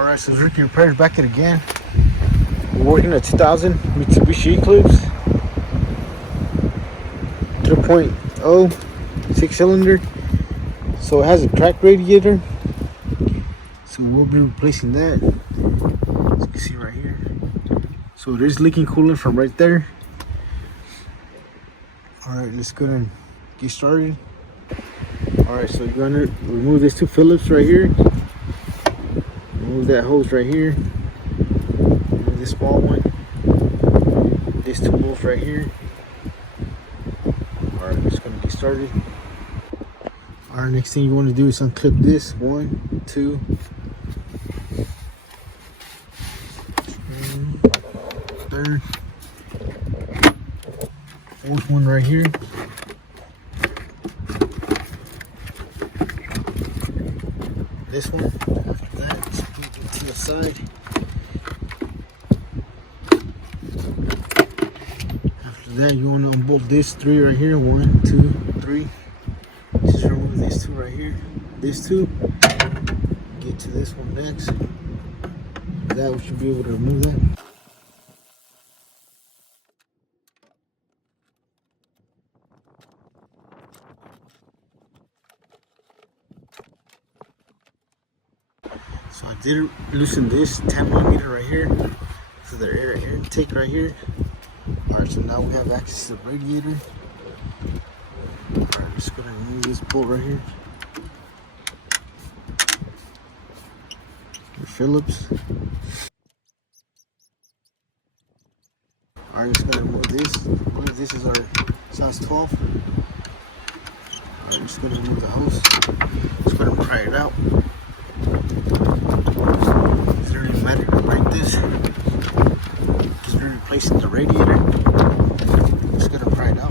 Alright, so it's Ricky Repairs back at it again. We're working a 2000 Mitsubishi Eclipse 3.0 6-cylinder. So it has a cracked radiator. So we'll be replacing that. As you can see right here. So it is leaking coolant from right there. Alright, let's go ahead and get started. Alright, so you're gonna remove these two Phillips right here. Remove that hose right here. Remove this small one. These two bolts right here. Alright, I'm just gonna get started. Alright, next thing you want to do is unclip this. 1, 2, 3rd, 4th one right here. This one. After that, just put it to the side. After that, you want to unbolt this 3 right here. 1, 2, 3. Just remove these 2 right here. These 2. Get to this one next. That we should be able to remove that. So I did loosen this 10mm right here for the air intake right here. Alright, so now we have access to the radiator. Alright, I'm just gonna remove this bolt right here. The Phillips. Alright, just gonna remove this. I believe this is our size 12. Alright, I'm just gonna remove the hose. Just gonna pry it out. It's really matter to break this because we're replacing the radiator. I'm just gonna pry it out.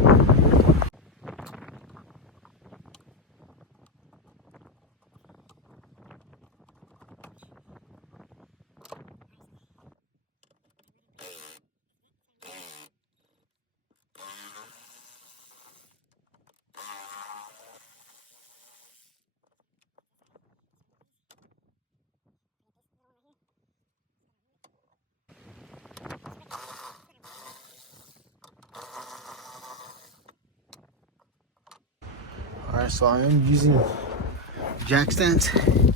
Alright, so I am using jack stands.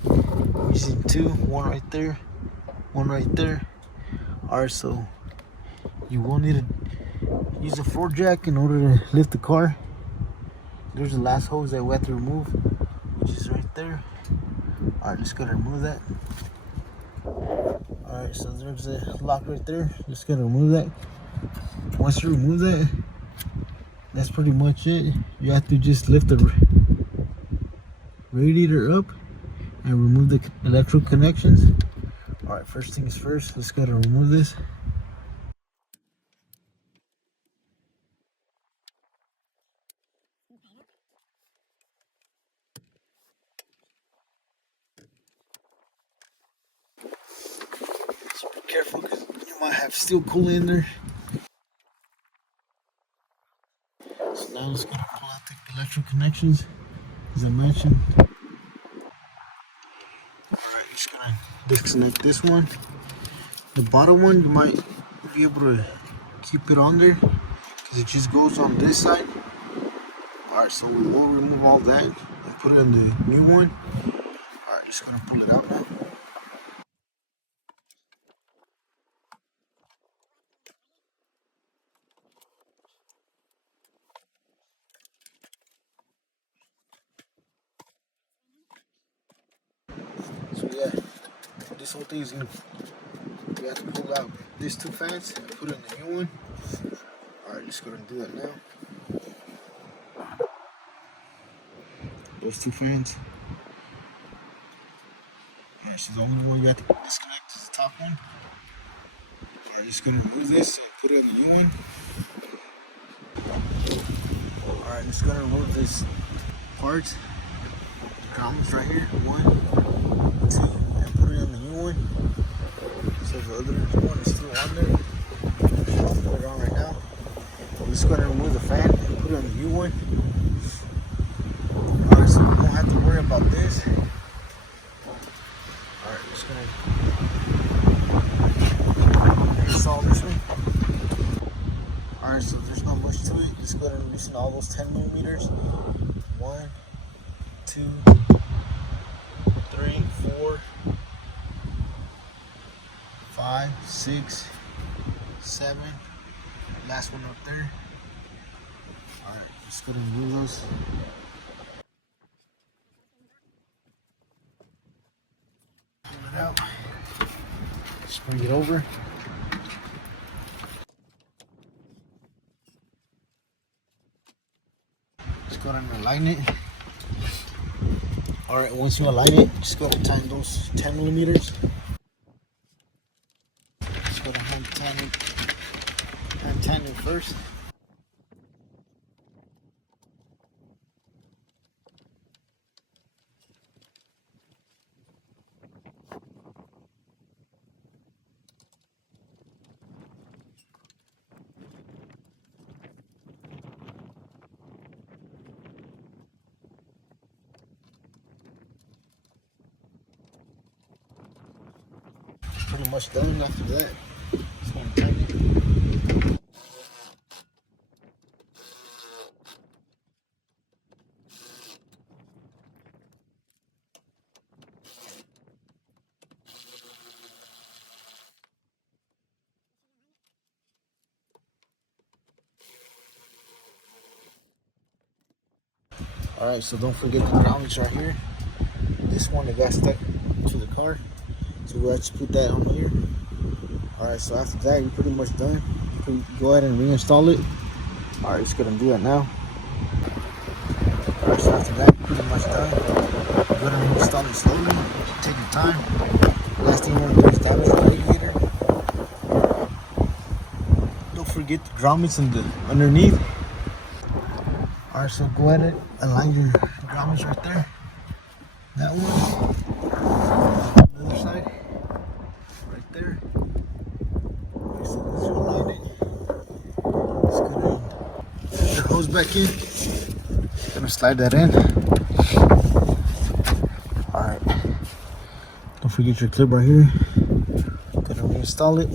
I'm using 2, one right there, one right there. Alright, so you will need to use a floor jack in order to lift the car. There's the last hose that we have to remove, which is right there. Alright, just gotta remove that. Alright, so there's a lock right there. Just gotta remove that. Once you remove that, that's pretty much it. You have to just lift the radiator up and remove the electrical connections. Alright, first things first, let's gotta remove this. So be careful because you might have steel coolant in there. So now let's gotta pull out the electrical connections, as I mentioned. Alright, just gonna disconnect this one. The bottom one, you might be able to keep it on there because it just goes on this side. Alright, so we will remove all that and put it in the new one. Alright, just gonna pull it out now. So yeah, this whole thing is gonna, we have to pull out these 2 fans and put it in the new one. Alright, just gonna do that now. Those 2 fans. Alright, so the only one you have to disconnect is the top one. Alright, just gonna remove this and put it in the new one. Alright, just gonna remove this part. The grommets right here. 1, 2, and put it in the new one. So the other one is still on there. I'll put it on right now. I'm just gonna remove the fan and put it on the new one. Alright, so we don't have to worry about this. Alright, Just gonna install this one. Alright, so there's not much to it. Just go ahead and loosen all those 10 millimeters. 1, 2, 3, 4, 5, 6, 7. Last one up there. Alright, just go ahead and remove those. Pull it out. Just bring it over. Just go ahead and align it. Alright, once you align it, just go ahead and tighten those 10 millimeters. Just go ahead and hand tighten it first. Pretty much done after that. Just want to tighten it. Alright, so don't forget the groundings right here. This one that got stuck to the car. So we'll have to put that on here. Alright, so after that, you're pretty much done. You can go ahead and reinstall it. Alright, just gonna do that now. Alright, so after that, you're pretty much done. Go ahead and reinstall it slowly. Take your time. Last thing you want to do is damage the radiator. Don't forget the grommets and the underneath. Alright, so go ahead and align your grommets right there. That one. The other side. Right there. Okay, so once you align it, just go ahead and put your hose back in. Gonna slide that in. Alright. Don't forget your clip right here. Gonna reinstall it.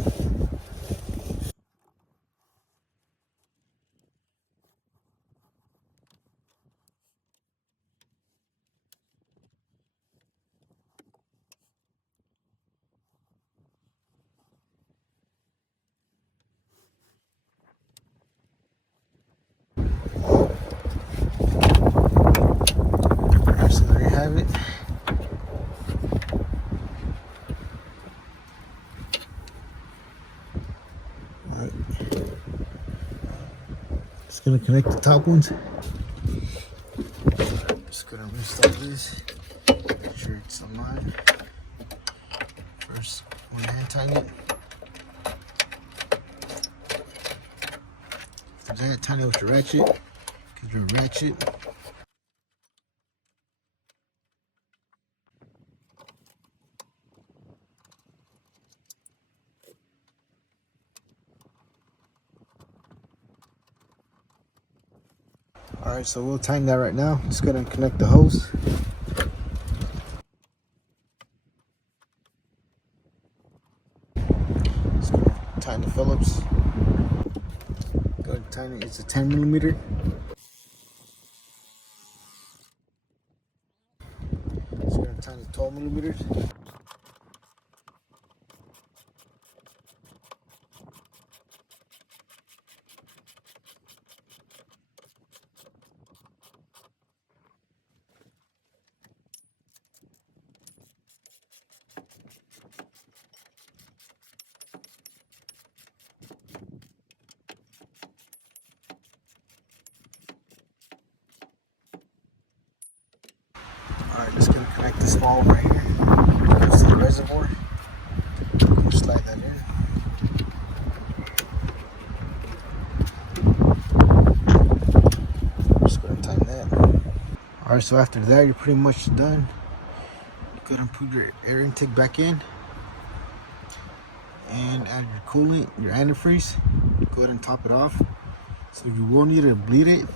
So there you have it. Alright. Just gonna connect the top ones. Just gonna restart this. Make sure it's aligned. First, I'm gonna hand tighten it. After that, tighten it with your ratchet. Get your ratchet. Alright, so we'll tighten that right now. Just go ahead and connect the hose. Just go ahead and tighten the Phillips. Go ahead and tighten it. It's a 10 millimeter. Just go ahead and tighten the 12 millimeters. Alright, just gonna connect this valve right here. Goes to the reservoir. Slide that in. Just gonna tighten that. Alright, so after that, you're pretty much done. Go ahead and put your air intake back in. And add your coolant, your antifreeze. Go ahead and top it off. So you will need to bleed it.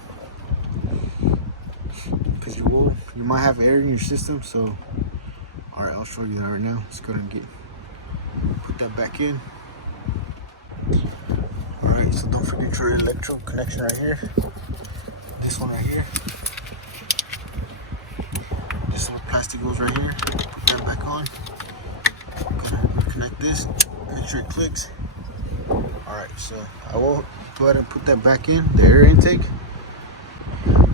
Because you might have air in your system. So Alright, I'll show you that right now. Let's go ahead and put that back in. Alright, so don't forget your electrode connection right here. This one right here. This little plastic goes right here. Put that back on. Gonna reconnect this. Make sure it clicks. Alright, so I will go ahead and put that back in, the air intake.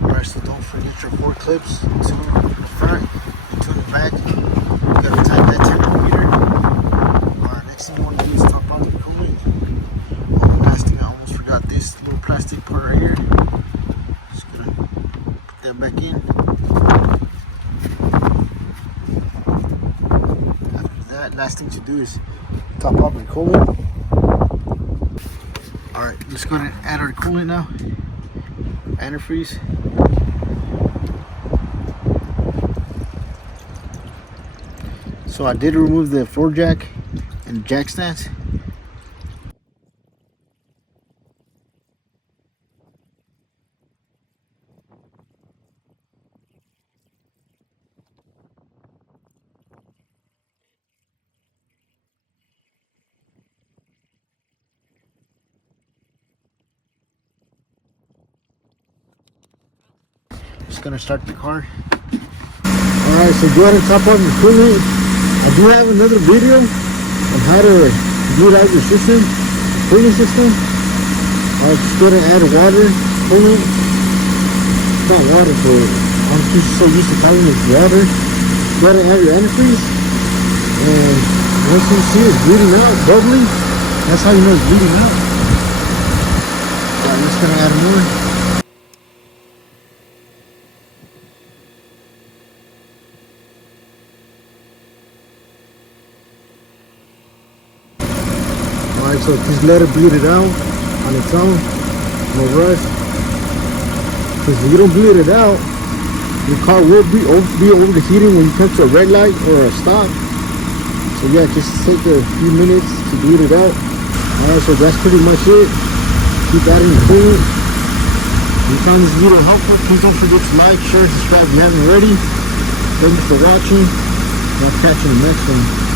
Alright, so don't forget your 4 clips, 2 in the front and 2 in the back. You gotta tighten that turbometer. Alright, next thing you want to do is top on the coolant. Oh, last thing, I almost forgot this little plastic part right here. Just gonna put that back in. After that, last thing to do is top off the coolant. Alright, let's go ahead and add our coolant now. Antifreeze. So I did remove the floor jack and jack stands. Just gonna start the car. Alright, so go ahead and top off your coolant. I do have another video on how to boot out your system, cooling system. Alright, just go ahead and add water, coolant. It's not water, but I'm just so used to calling it water. Go ahead and add your antifreeze. And once you see it bleeding out, bubbly, that's how you know it's bleeding out. Alright, I'm just gonna add more. Alright, so just let it bleed it out on its own, no rush. Because if you don't bleed it out, your car will be overheating when you come to a red light or a stop. So yeah, just take a few minutes to bleed it out. Alright, so that's pretty much it. Keep adding the coolant. If you found this video helpful, please don't forget to like, share, subscribe if you haven't already. Thank you for watching. I'll catch you in the next one.